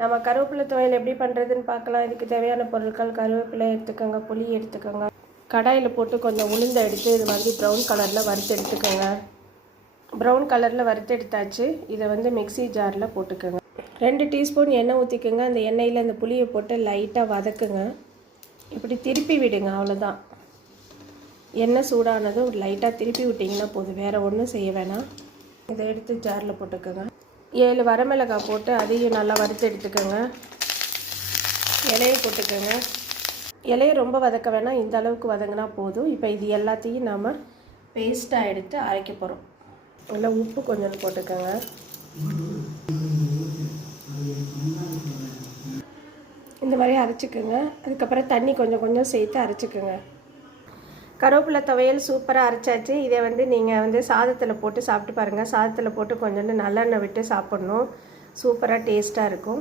நம்ம கருவேப்பிலை துவையல் எப்படி பண்ணுறதுன்னு பார்க்கலாம். இதுக்கு தேவையான பொருட்கள் கருவேப்பிலை எடுத்துக்கோங்க, புளி எடுத்துக்கோங்க. கடாயில் போட்டு கொஞ்சம் உளுந்தை எடுத்து இது மாதிரி ப்ரௌன் கலரில் வறுத்து எடுத்துக்கோங்க. ப்ரௌன் கலரில் வறுத்து எடுத்தாச்சு. இதை மிக்ஸி ஜாரில் போட்டுக்கோங்க. 2 டீஸ்பூன் எண்ணெய் ஊற்றிக்கோங்க. அந்த எண்ணெயில் அந்த புளியை போட்டு லைட்டாக வதக்குங்க. இப்படி திருப்பி விடுங்க, அவ்வளோதான். எண்ணெய் சூடானதும் லைட்டாக திருப்பி விட்டிங்கன்னா போதும், வேறு ஒன்றும் செய்ய வேணாம். இதை எடுத்து ஜாரில் போட்டுக்கோங்க. 7 வரமிளகாய் போட்டு அதையும் நல்லா வறுத்து எடுத்துக்கோங்க. இலையை போட்டுக்கோங்க. இலையை ரொம்ப வதக்க வேணாம், இந்த அளவுக்கு வதங்கினா போதும். இப்போ இது எல்லாத்தையும் நாம் பேஸ்ட்டாக எடுத்து அரைக்க போகிறோம். நல்லா உப்பு கொஞ்சம் போட்டுக்கோங்க. இந்த மாதிரி அரைச்சிக்கோங்க. அதுக்கப்புறம் தண்ணி கொஞ்சம் கொஞ்சம் சேர்த்து அரைச்சிக்கோங்க. கருவேப்பிலை துவையல் சூப்பராக அரைச்சாச்சு. இதை நீங்கள் சாதத்தில் போட்டு சாப்பிட்டு பாருங்கள். சாதத்தில் போட்டு கொஞ்சோண்டு நல்லெண்ணெய் விட்டு சாப்பிட்ணும். சூப்பராக டேஸ்ட்டாக இருக்கும்.